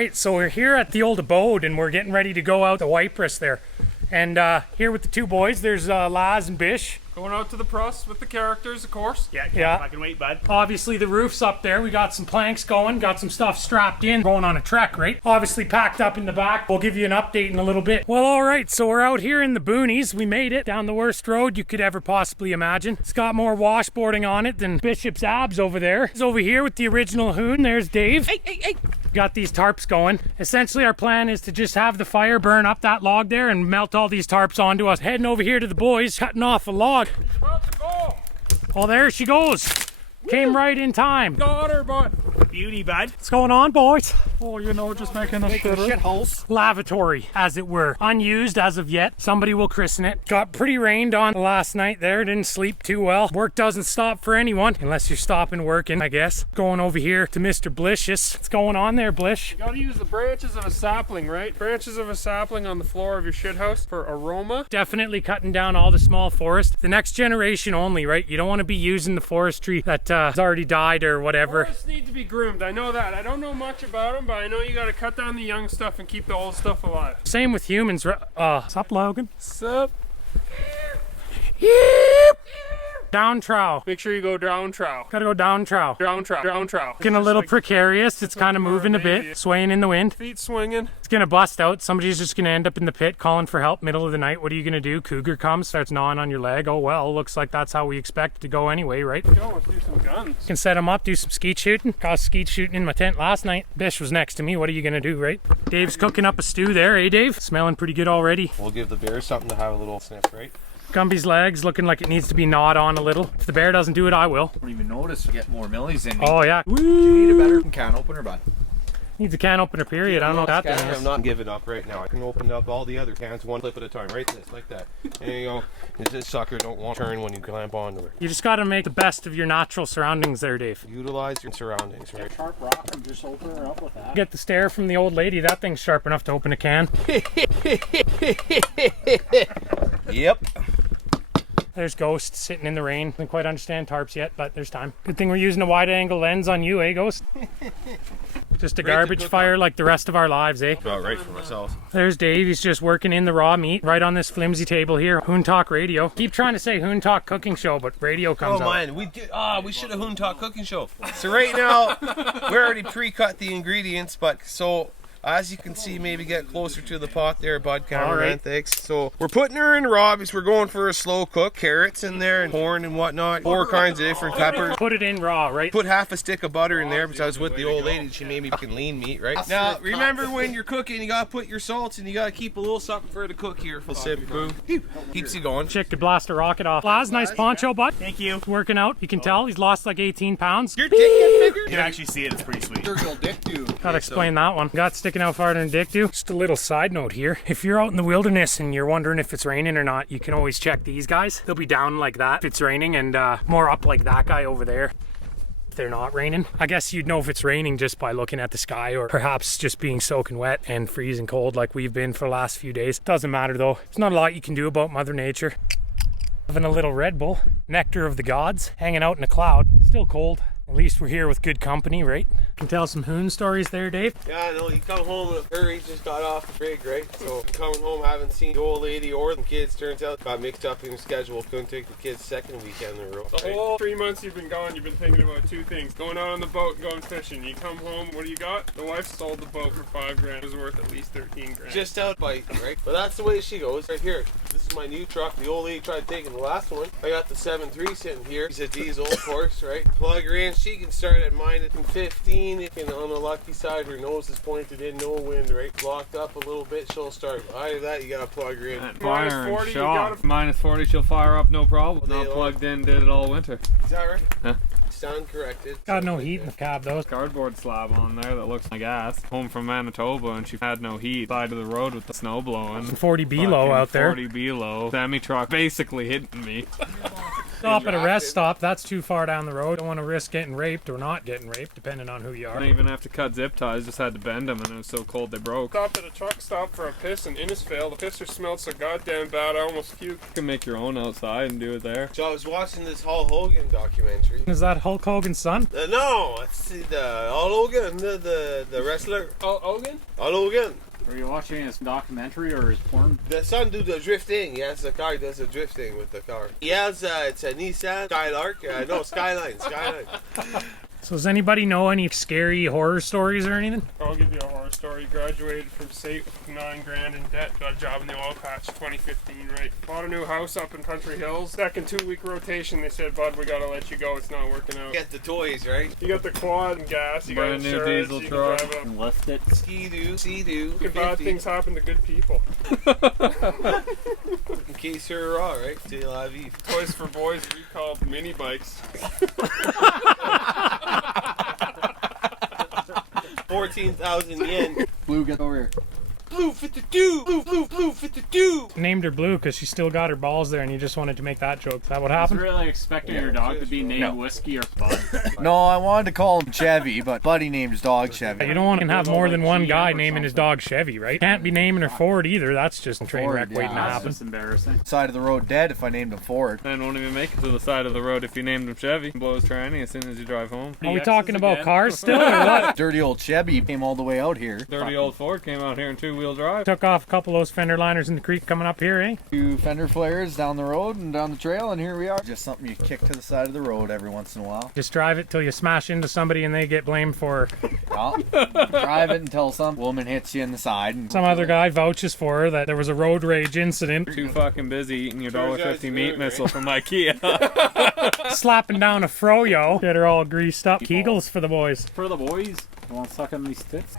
right, so we're here at the old abode and we're getting ready to go out to Ypres there. And here with the two boys, there's Laz and Bish. Going out to the press with the characters, of course. Yeah, can't fucking wait, bud. Obviously the roof's up there. We got some planks going, got some stuff strapped in, going on a trek, right? Obviously packed up in the back. We'll give you an update in a little bit. Well, all right, so we're out here in the boonies. We made it down the worst road you could ever possibly imagine. It's got more washboarding on it than Bishop's abs over there. He's over here with the original Hoon. There's Dave. Hey. Got these tarps going. Essentially our plan is to just have the fire burn up that log there and melt all these tarps onto us. Heading over here to the boys, cutting off a log. She's about to go. Oh, there she goes. Came right in time. Got her, bud. Beauty, bud. What's going on, boys? Oh, you know, just making a shitter. Shitholes. Lavatory, as it were. Unused as of yet. Somebody will christen it. Got pretty rained on last night there. Didn't sleep too well. Work doesn't stop for anyone, unless you're stopping working, I guess. Going over here to Mr. Blicious. What's going on there, Blish? You gotta use the branches of a sapling, right? Branches of a sapling on the floor of your shithouse for aroma. Definitely cutting down all the small forest. The next generation only, right? You don't want to be using the forestry that has already died or whatever. Forests need to be groomed, I know that. I don't know much about them, but I know you gotta cut down the young stuff and keep the old stuff alive. Same with humans. Sup, Logan? Sup? Down trow. Make sure you go down trow. Gotta go down trow. Down trow. Down trow. Looking a little precarious. It's kind of moving a bit, swaying in the wind. Feet swinging. It's gonna bust out. Somebody's just gonna end up in the pit calling for help middle of the night. What are you gonna do? Cougar comes, starts gnawing on your leg. Oh well, looks like that's how we expect it to go anyway, right? Go, let's do some guns. Can set them up, do some skeet shooting. Got skeet shooting in my tent last night. Bish was next to me. What are you gonna do, right? Dave's cooking up a stew there, eh, Dave? Smelling pretty good already. We'll give the bear something to have a little sniff, right? Gumby's legs looking like it needs to be gnawed on a little. If the bear doesn't do it, I will. Don't even notice we get more millies in me. Oh yeah. You need a better can opener, bud. Needs a can opener, period. I don't know what that thing is. I'm not giving up right now. I can open up all the other cans one clip at a time, right? This, like that. There you go. This sucker don't want to turn when you clamp onto it. You just gotta make the best of your natural surroundings there, Dave. Utilize your surroundings, right? Sharp rock and just open her up with that. Get the stare from the old lady. That thing's sharp enough to open a can. Yep. There's Ghost sitting in the rain. Didn't quite understand tarps yet, but there's time. Good thing we're using a wide angle lens on you, eh, Ghost? Just a garbage fire like the rest of our lives, eh? About right for myself. There's Dave. He's just working in the raw meat right on this flimsy table here. Hoon Talk Radio. Keep trying to say Hoon Talk Cooking Show, but radio comes out. Man, we should have Hoon Talk Cooking Show. So right now, we already pre-cut the ingredients, but so as you can see, maybe get closer to the pot there, bud, cameraman. Alright. Thanks. So we're putting her in raw because we're going for a slow cook. Carrots in there and corn and whatnot. 4 kinds of different peppers. Put it in raw, right? Put half a stick of butter in there because I was with the old lady. She made me fucking lean meat, right? Now, remember when you're cooking, you gotta put your salts and you gotta keep a little something for the cook here. Full sip, boom. Keeps you going. Chick could blast a rocket off. Laz, nice poncho, bud. Thank you. He's working out. You can tell he's lost like 18 pounds. Your dick get bigger? You can actually see it. It's pretty sweet. Gotta explain that one. Got sticking out farther than dick do. Just a little side note here. If you're out in the wilderness and you're wondering if it's raining or not, you can always check these guys. They'll be down like that if it's raining and more up like that guy over there if they're not raining. I guess you'd know if it's raining just by looking at the sky or perhaps just being soaking wet and freezing cold like we've been for the last few days. Doesn't matter though. There's not a lot you can do about Mother Nature. Having a little Red Bull, nectar of the gods, hanging out in a cloud. Still cold. At least we're here with good company, right? Can tell some Hoon stories there, Dave. Yeah, no, you come home in a hurry, just got off the rig, right? So I'm coming home, haven't seen the old lady or the kids. Turns out got mixed up in the schedule. Couldn't take the kids second weekend in a row. The whole 3 months you've been gone, you've been thinking about 2 things. Going out on the boat and going fishing. You come home, what do you got? The wife sold the boat for $5 grand. It was worth at least 13 grand. Just out biting, right? But that's the way she goes. Right here. This is my new truck. The old lady tried taking the last one. I got the 7.3 sitting here. It's a diesel, of course, right? Plug her in. She can start at -15. If on the lucky side, her nose is pointed in, no wind, right? Locked up a little bit, she'll start. Either that, you gotta plug her in. Minus 40, you gotta... Minus 40, she'll fire up, no problem. Not plugged in, did it all winter. Is that right? Huh? Sound corrected. Got no heat in the cab though. Cardboard slab on there that looks like ass. Home from Manitoba and she had no heat. Side of the road with the snow blowing. 40 below out there. 40 below. Semi truck basically hitting me. Stop at a rest stop. That's too far down the road. Don't want to risk getting raped or not getting raped, depending on who you I are. didn't even have to cut zip ties, just had to bend them, and it was so cold they broke. Stopped at a truck stop for a piss in Innisfail. The pisser smelled so goddamn bad I almost puked. You can make your own outside and do it there. So I was watching this Hulk Hogan documentary. Is that Hulk Hogan's son? No, it's the Hulk Hogan, the wrestler. Hogan? Hulk Hogan. Are you watching his documentary or his porn? The son do the drifting. He has the car, he does the drifting with the car. He has, it's a Nissan Skylark. No, Skyline. So does anybody know any scary horror stories or anything? I'll give you a horror story. Graduated from SAIT with $9,000 in debt. Got a job in the oil patch 2015, right? Bought a new house up in Country Hills. Second 2-week rotation, they said, bud, we gotta let you go. It's not working out. Get the toys, right? You got the quad and gas. You got Brand new Oh, diesel insurance. You can truck. drive a And lift it. Ski-Doo, Sea-Doo. Good bad 50. things happen to good people. In case you're raw, right? C'est la vie. Toys for Boys recalled mini bikes. 14,000 yen. Blue, get over here. Blue 52! Blue 52! Named her Blue because she still got her balls there and you just wanted to make that joke. Is that what I was happened? really expecting your dog to be named No. Whiskey or Bud. No, I wanted to call him Chevy, but Buddy named his dog Chevy. You don't want to have more than one guy GM or naming his something. dog Chevy, right? Can't be naming her Ford either. That's just a train Ford, wreck waiting to yeah. That's happen. just embarrassing. Side of the road dead if I named him Ford. And won't even make it to the side of the road if you named him Chevy. Blow his tranny as soon as you drive home. Are we DXs talking about again. cars still or what? Dirty old Chevy came all the way out here. Dirty old Ford came out here in 2-wheel drive. Took off a couple of those fender liners in the creek coming up here, eh? Two fender flares down the road and down the trail, and here we are. Just something you kick to the side of the road every once in a while. Just drive it till you smash into somebody and they get blamed for Well, drive it until some woman hits you in the side. And some other guy vouches for her that there was a road rage incident. Too fucking busy eating your Turns out $1.50 it's meat food, missile right? from IKEA. Slapping down a froyo. Get her all greased up. Kegels for the boys. For the boys, you want to suck on these tits?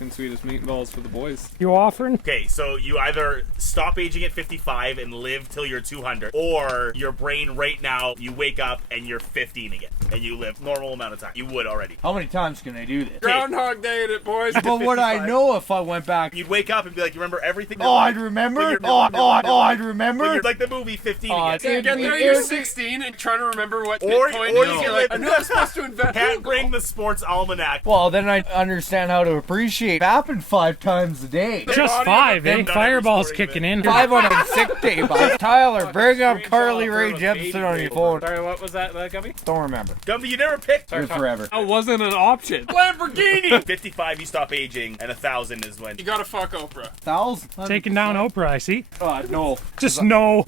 And sweetest meatballs for the boys. You offering? Okay, so you either stop aging at 55 and live till you're 200, or your brain right now, you wake up and you're 15 again, and you live normal amount of time. You would already. how many times can I do this? Groundhog Day in it, boys. But would I 55. know if I went back? You'd wake up and be like, you remember everything? Oh, I'd remember? When I'd When remember? you're like the movie 15 Oh, again. dude. Get there, you're 16 and trying to remember what Bitcoin or is. you You're live- like, I knew I was supposed to invest. Can't bring the sports almanac. Well, then I understand how to appreciate happened 5 times a day. Just body 5, eh? done every Fireball's sporting kicking in. 5 on a sick day, bud. Tyler, bring up Carly Rae Screenshot Jepsen on your for phone. Sorry, what was that, Gubby? Don't remember. Gumby, you never picked. You're forever. That wasn't an option. Lamborghini! 55, you stop aging, and 1,000 is when. You gotta fuck Oprah. 1,000. Taking down Oprah, I see. No. Just no.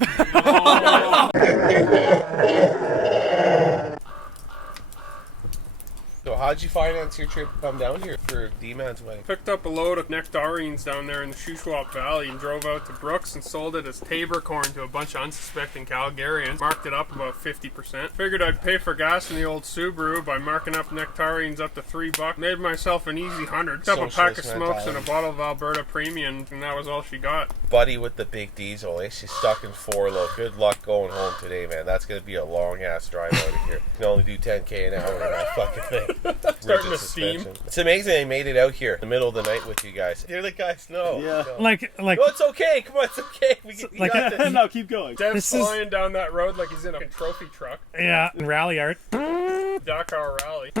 So how'd you finance your trip to come down here for D-Man's wedding? Picked up a load of nectarines down there in the Shuswap Valley and drove out to Brooks and sold it as Tabor corn to a bunch of unsuspecting Calgarians. Marked it up about 50%. Figured I'd pay for gas in the old Subaru by marking up nectarines up to $3. Made myself an easy 100. Picked up a pack of Socialist smokes and a mentality. bottle of Alberta Premium, and that was all she got. Buddy with the big diesel, eh? She's stuck in 4-low. Good luck going home today, man. That's gonna be a long ass drive out of here. You can only do 10K an hour in that fucking thing. Starting Rigid to steam. suspension. It's amazing they made it out here in the middle of the night with you guys. You're like, guys, no. Yeah. No. like, No, it's okay. Come on, it's okay. We Like got this. No, keep going. Dev's This is- flying down that road like he's in a trophy truck. yeah, rally art. Dakar Rally.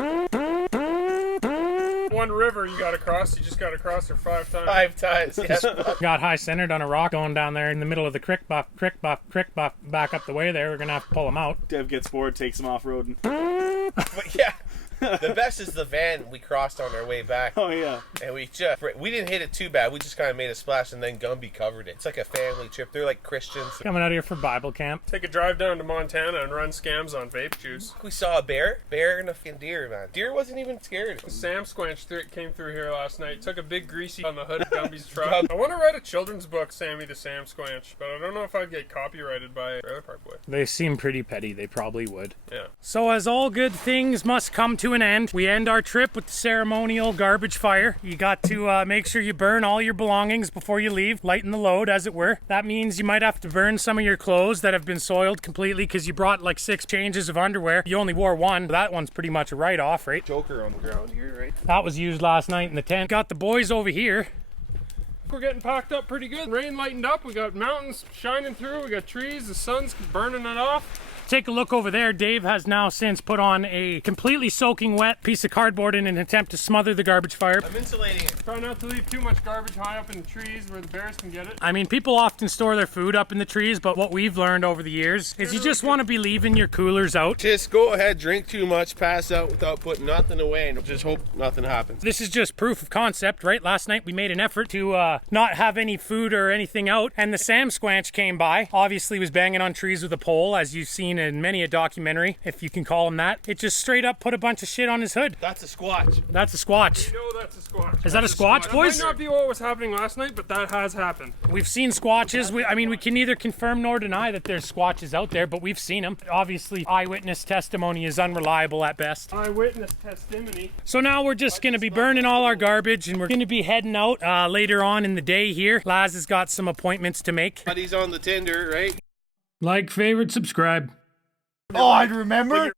One river you gotta cross, you just gotta cross her 5 times. 5 times. Yes. Got high centered on a rock going down there in the middle of the crick buff, back up the way there. We're gonna have to pull him out. Dev gets bored, takes him off-roading. But yeah. The best is the van we crossed on our way back, Oh, yeah. and we didn't hit it too bad. We just kind of made a splash, and then Gumby covered it. It's like a family trip. They're like Christians. Coming out here for Bible camp. Take a drive down to Montana and run scams on vape juice. We saw a bear and a fucking deer, man. Deer wasn't even scared. Sam Squanch came through here last night. Took a big greasy on the hood of Gumby's truck. I want to write a children's book, Sammy the Sam Squanch, but I don't know if I'd get copyrighted by Trailer Park Boy. They seem pretty petty. They probably would. Yeah. So as all good things must come to an end, we end our trip with the ceremonial garbage fire. You got to make sure you burn all your belongings before you leave, lighten the load as it were. That means you might have to burn some of your clothes that have been soiled completely because you brought like 6 changes of underwear. You only wore 1. That one's pretty much a write-off, right? Joker on the ground here, right? That was used last night in the tent. Got the boys over here. we're getting packed up pretty good. Rain lightened up. We got mountains shining through. We got trees. The sun's burning it off. Take a look over there. Dave has now since put on a completely soaking wet piece of cardboard in an attempt to smother the garbage fire. I'm insulating it. Try not to leave too much garbage high up in the trees where the bears can get it. I mean, people often store their food up in the trees, but what we've learned over the years is you just want to be leaving your coolers out. Just go ahead, drink too much, pass out without putting nothing away, and just hope nothing happens. This is just proof of concept, right? Last night we made an effort to not have any food or anything out, and the Sam Squanch came by. Obviously was banging on trees with a pole, as you've seen in many a documentary, if you can call him that. It just straight up put a bunch of shit on his hood. That's a squatch. That's a squatch. No, that's a squatch. Is that a squatch, boys? That might not be what was happening last night, but that has happened. We've seen squatches. I mean, we can neither confirm nor deny that there's squatches out there, but we've seen them. Obviously, eyewitness testimony is unreliable at best. Eyewitness testimony. So now we're just going to be burning all our garbage, and we're going to be heading out later on in the day here. Laz has got some appointments to make. Buddy's on the Tinder, right? Like, favorite, subscribe. Oh, I'd remember.